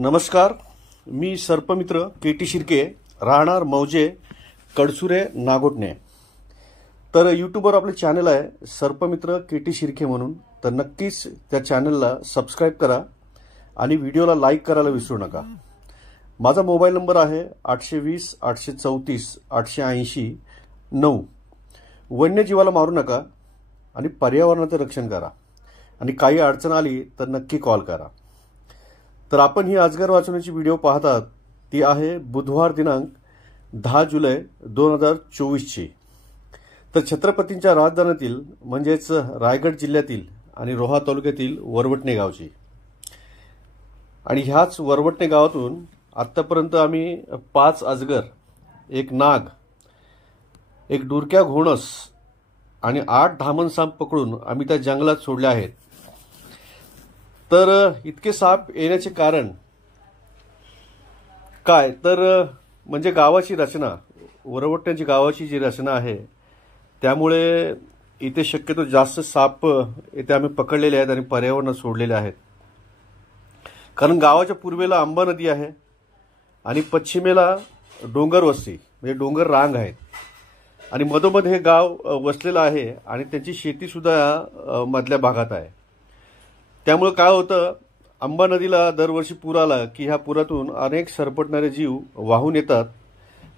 नमस्कार, मी सर्पमित्र के.टी. शिर्के, राहणार मौजे, कडसुरे, नागोठणे। तर यूट्यूबवर आपले चॅनल आहे सर्पमित्र के.टी. शिर्के म्हणून। तर नक्कीच त्या चॅनलला सबस्क्राइब करा आणि व्हिडिओला लाईक करायला विसरू नका। माझा मोबाईल नंबर आहे 820 834 880 9। वन्यजीवाला मारू नका आणि पर्यावरणाचे रक्षण करा आणि काही अडचण आली तर नक्की कॉल करा। तर आपण ही अजगर वाचवण्याची व्हिडिओ पाहतात ती आहे बुधवार दिनांक 10 जुलै 2024 ची। तर छत्रपतींच्या राजधानीतील म्हणजेच रायगड जिल्ह्यातील आणि रोहा तालुक्यातील वरवटणे गावची। आणि ह्याच वरवटणे गावातून आतापर्यंत आम्ही 5 अजगर, एक नाग, एक डुरक्या घोणस आणि 8 धामण साप पकडून आम्ही त्या जंगलात सोडले आहेत। तर इतके साप येण्याचे कारण काय, तर म्हणजे गावाची रचना, वरवटण्याची गावाची जी रचना आहे त्यामुळे इथे शक्यतो जास्त साप इथे आम्ही पकडलेले आहेत आणि पर्यावरणात सोडलेले आहेत। कारण गावाच्या पूर्वेला आंबा नदी आहे आणि पश्चिमेला डोंगर वस्ती म्हणजे डोंगर रांग आहेत आणि मधोमध हे गाव वसलेलं आहे आणि त्यांची शेती सुद्धा मधल्या भागात आहे। त्यामुळे काय होतं, आंबा नदीला दरवर्षी पूर आला की ह्या पुरातून अनेक सरपटणारे जीव वाहून येतात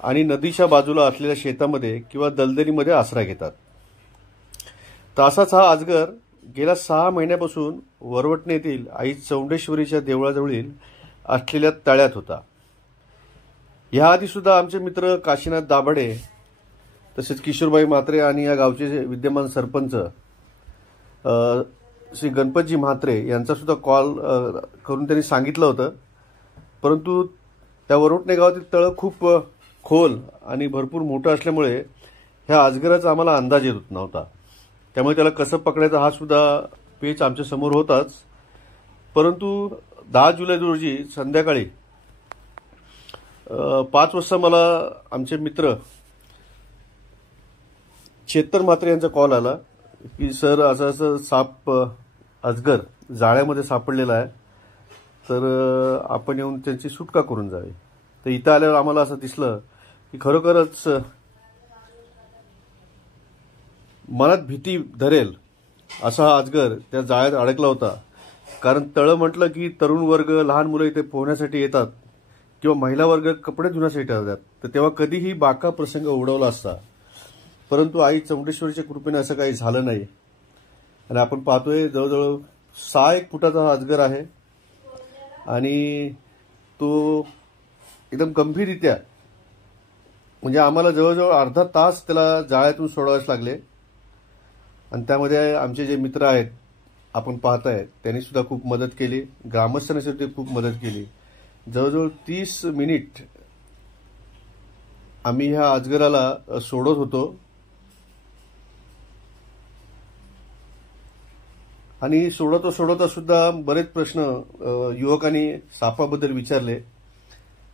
आणि नदीच्या बाजूला असलेल्या शेतामध्ये किंवा दलदलीमध्ये आसरा घेतात। तर असाच हा अजगर गेल्या 6 महिन्यापासून वरवटणे येथील आई चौंडेश्वरीच्या देवळाजवळील असलेल्या तळ्यात होता। याआधी सुद्धा आमचे मित्र काशीनाथ दाभाडे तसेच किशोरबाई म्हात्रे आणि या गावचे विद्यमान सरपंच श्री गणपतजी म्हात्रे यांचा सुद्धा कॉल करून त्यांनी सांगितलं होतं, परंतु त्या वरवटणे गावातील तळ खूप खोल आणि भरपूर मोठं असल्यामुळे ह्या अजगराचा आम्हाला अंदाज येत नव्हता। त्यामुळे त्याला कसं पकडायचं हा सुद्धा पेच आमच्या समोर होताच। परंतु 10 जुलै रोजी संध्याकाळी 5 वाजता मला आमचे मित्र चेतन म्हात्रे यांचा कॉल आला की सर असं असं साप अजगर जाळ्यामध्ये सापडलेला आहे, तर आपण येऊन त्यांची सुटका करून जावी। तर इथं आल्यावर आम्हाला असं दिसलं की खरोखरच मनात भीती धरेल असा हा अजगर त्या जाळ्यात अडकला होता। कारण तळं म्हटलं की तरुण वर्ग, लहान मुलं इथे पोहण्यासाठी येतात किंवा महिला वर्ग कपडे धुण्यासाठी येतात, तर तेव्हा कधीही बाका प्रसंग उडवला असता। परंतु आई चौंडेश्वरीच्या कृपेने असं काही झालं नाही आणि आपण पाहतोय जवळजवळ 6 फुटाचा हा अजगर आहे आणि तो एकदम गंभीररित्या म्हणजे आम्हाला जवळजवळ अर्धा तास त्याला जाळ्यातून सोडवावेच लागले। आणि त्यामध्ये आमचे जे मित्र आहेत आपण पाहताय त्यांनी सुद्धा खूप मदत केली, ग्रामस्थांनी सुद्धा खूप मदत केली। जवळजवळ 30 मिनिट आम्ही ह्या अजगराला सोडत होतो आणि सोडवता सुद्धा बरेच प्रश्न युवकांनी सापाबद्दल विचारले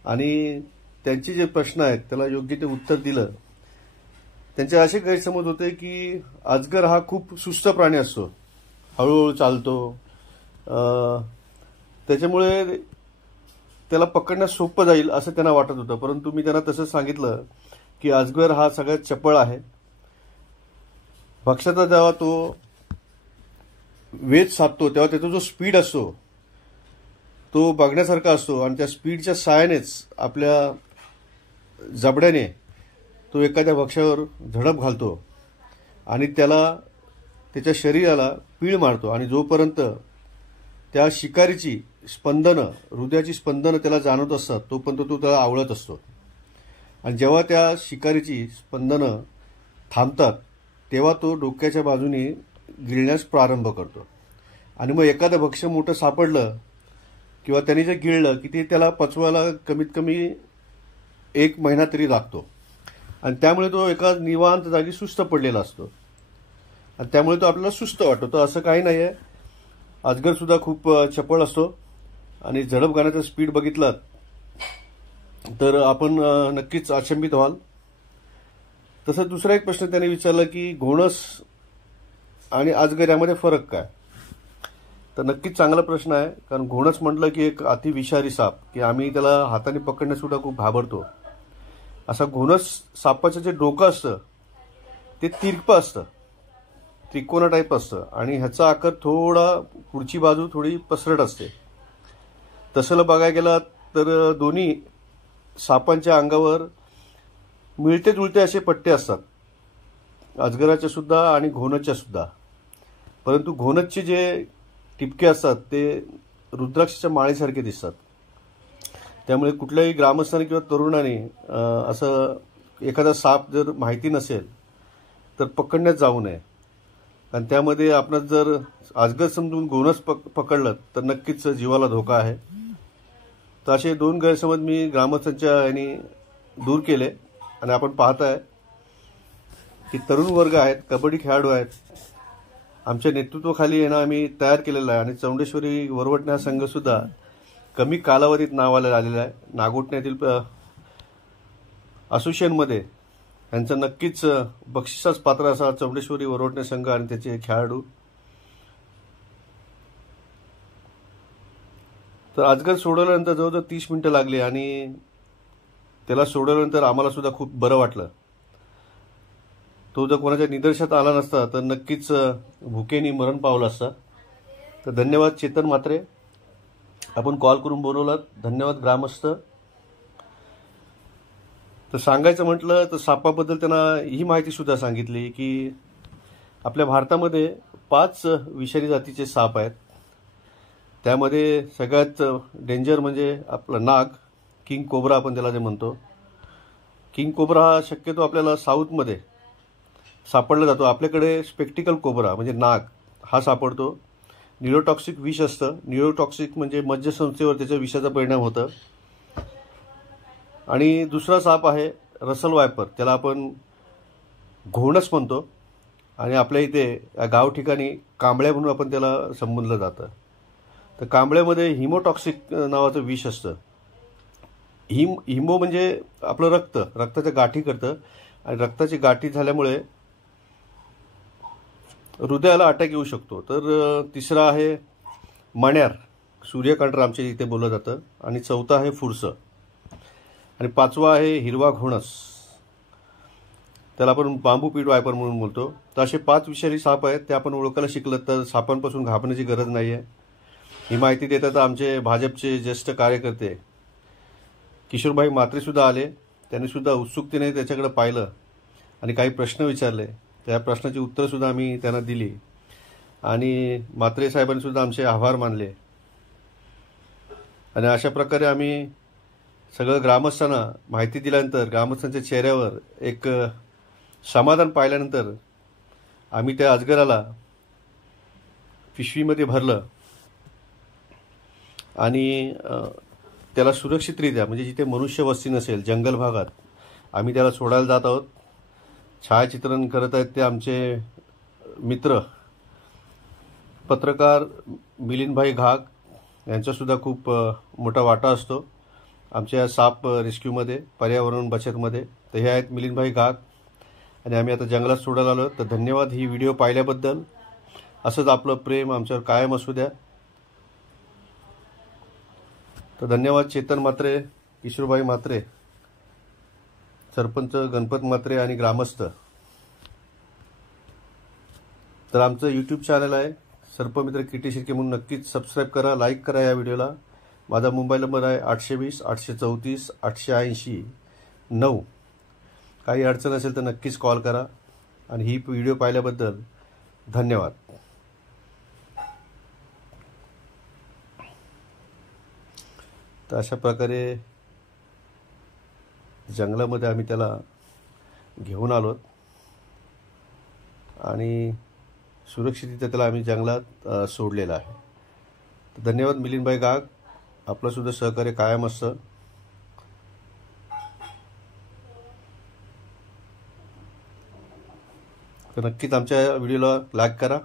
आणि त्यांचे जे प्रश्न आहेत त्याला योग्य ते उत्तर दिलं। त्यांचे असे गैरसमज होते की अजगर हा खूप सुस्त प्राणी असतो, हळूहळू चालतो, त्याच्यामुळे त्याला पकडण्यास सोपं जाईल असं त्यांना वाटत होतं। परंतु मी त्यांना तसं सांगितलं की अजगर हा सगळ्यात चपळ आहे। भक्ष्याचा जेव्हा तो वेध साधतो तेव्हा त्याचा जो स्पीड असतो तो बघण्यासारखा असतो आणि त्या स्पीडच्या सहाय्यानेच आपल्या जबड्याने तो एखाद्या भक्ष्यावर झडप घालतो आणि त्याला त्याच्या शरीराला पीळ मारतो आणि जोपर्यंत त्या शिकारीची स्पंदनं, हृदयाची स्पंदनं त्याला जाणवत असतात तोपर्यंत तो त्याला आवळत असतो। आणि जेव्हा त्या शिकारीची स्पंदनं थांबतात तेव्हा तो डोक्याच्या बाजूने गिळण्यास प्रारंभ करतो आणि मग एखादं भक्ष्य मोठं सापडलं किंवा त्याने जे गिळलं की ते त्याला पचवायला कमीत कमी 1 महिना तरी लागतो आणि त्यामुळे तो एका निवांत जागी सुस्त पडलेला असतो आणि त्यामुळे तो आपल्याला सुस्त वाटतो। तर असं काही नाही आहे, अजगर सुद्धा खूप चपळ असतो आणि झडप घालण्याचा स्पीड बघितलात तर आपण नक्कीच अचंबित व्हाल। तसंच दुसरा एक प्रश्न त्याने विचारला की घोणस आणि अजगर यामध्ये फरक काय। तर नक्कीच चांगला प्रश्न आहे, कारण घोणस म्हटलं की एक अतिविषारी साप की आम्ही त्याला हाताने पकडण्यासुद्धा खूप घाबरतो. असा घोणस सापाचं जे डोकं असतं ते तिरपं असतं, त्रिकोणा टाईप असतं आणि ह्याचा आकार थोडा पुढची बाजू थोडी पसरट असते. तसं बघायला गेलं तर दोन्ही सापांच्या अंगावर मिळते जुळते असे पट्टे असतात, अजगराच्या सुद्धा आणि घोणसच्या सुद्धा. परंतु घोणसचे जे टिपके असतात ते रुद्राक्षाच्या माळेसारखे दिसतात. त्यामुळे कुठल्याही ग्रामस्थाने किंवा तरुणाने असं एखादा साप जर माहिती नसेल तर पकडण्यात जाऊ नये, कारण त्यामध्ये आपण जर अजगर समजून घोणस पकडलं तर नक्कीच जीवाला धोका आहे. तर असे 2 गैरसमज मी ग्रामस्थांच्या यांनी दूर केले. आणि आपण पाहताय की तरुण वर्ग आहेत, कबड्डी खेळाडू आहेत, आमच्या नेतृत्वाखाली यांना आम्ही तयार केलेला आहे. आणि चौंडेश्वरी वरवटणे हा संघसुद्धा कमी कालावधीत नावाला आलेला आहे. नागोठण्यातील असोसिएशनमध्ये यांचं नक्कीच बक्षिसास पात्र असा चौंडेश्वरी वरवटणे संघ आणि त्याचे खेळाडू. तर अजगर सोडवल्यानंतर जवळजवळ 30 मिनिटं लागली आणि त्याला सोडवल्यानंतर आम्हाला सुद्धा खूप बरं वाटलं. तो जर कोणाच्या निदर्शनात आला नसता तर नक्कीच भुकेनी मरण पावला असता. तर धन्यवाद चेतन म्हात्रे, आपण कॉल करून बोलवलात. धन्यवाद ग्रामस्थ. तर सांगायचं म्हटलं तर सापाबद्दल त्यांना ही माहिती सुद्धा सांगितली की आपल्या भारतामध्ये 5 विषारी जातीचे साप आहेत. त्यामध्ये सगळ्यात डेंजर म्हणजे आपला नाग, किंग कोब्रा आपण त्याला जे म्हणतो. किंग कोब्रा हा शक्यतो आपल्याला साऊथमध्ये सापडला जातो. आपल्याकडे स्पेक्टिकल कोब्रा म्हणजे नाग हा सापडतो. न्यूरोटॉक्सिक विष असतं. न्यूरोटॉक्सिक म्हणजे मज्जसंस्थेवर त्याच्या विषाचा परिणाम होतं. आणि दुसरा साप आहे रसल वायपर, त्याला आपण घोणस म्हणतो. आणि आपल्या इथे गाव ठिकाणी कांबळ्या म्हणून आपण त्याला संबोधलं जातं. तर कांबळ्यामध्ये हिमोटॉक्सिक नावाचं विष असतं. हिमो म्हणजे आपलं रक्ताच्या गाठी करतं आणि रक्ताची गाठी झाल्यामुळे हृदयाला अटॅक येऊ शकतो. तर तिसरा आहे मण्यार, सूर्यकांटर आमच्या इथे बोललं जातं. आणि चौथा आहे फुरसं. आणि 5वा आहे हिरवा घोणस, त्याला आपण बांबू पीठ वायपर म्हणून बोलतो. तर असे 5 विषारी साप आहेत, ते आपण ओळखायला शिकलं तर सापांपासून घाबरण्याची गरज नाही आहे. ही माहिती देतात आमचे भाजपचे ज्येष्ठ कार्यकर्ते किशोरभाई म्हात्रेसुद्धा आले. त्यांनीसुद्धा उत्सुकतेने त्याच्याकडे पाहिलं आणि काही प्रश्न विचारले. त्या प्रश्नाची उत्तरंसुद्धा आम्ही त्यांना दिली. आणि म्हात्रे साहेबांनीसुद्धा आमचे आभार मानले. आणि अशा प्रकारे आम्ही सगळं ग्रामस्थांना माहिती दिल्यानंतर ग्रामस्थांच्या चेहऱ्यावर एक समाधान पाहिल्यानंतर आम्ही त्या अजगराला पिशवीमध्ये भरलं आणि त्याला सुरक्षितरित्या म्हणजे जिथे मनुष्य वस्ती नसेल जंगल भागात आम्ही त्याला सोडायला जात आहोत. छायाचित्रण करत आहेत ते आमचे मित्र पत्रकार मिलिंदभाई घाग, यांचासुद्धा खूप मोठा वाटा असतो आमच्या साप रेस्क्यूमध्ये, पर्यावरण बचतमध्ये. तर हे आहेत मिलिंदभाई घाग आणि आम्ही आता जंगलात सोडायला आलो. तर धन्यवाद ही व्हिडिओ पाहिल्याबद्दल. असंच आपलं प्रेम आमच्यावर कायम असू द्या. तर धन्यवाद चेतन म्हात्रे, किशोरभाई म्हात्रे, सरपंच गणपत म्हात्रे आणि ग्रामस्थ. तर आमचं यूट्यूब चॅनल आहे सर्पमित्र केटी शिर्के म्हणून, नक्कीच सबस्क्राईब करा, लाईक करा या व्हिडिओला. माझा मोबाईल नंबर आहे 820 834 880 9. काही अडचण असेल तर नक्कीच कॉल करा. आणि ही व्हिडिओ पाहिल्याबद्दल धन्यवाद. तर अशा प्रकारे जंगलामध्ये आम्ही त्याला घेऊन आलो आणि सुरक्षितरित्या त्याला आम्ही जंगलात सोडलेलं आहे. तर धन्यवाद मिलिंदभाई गाग, आपलंसुद्धा सहकार्य कायम असतं. तर नक्कीच आमच्या व्हिडिओला लाईक करा.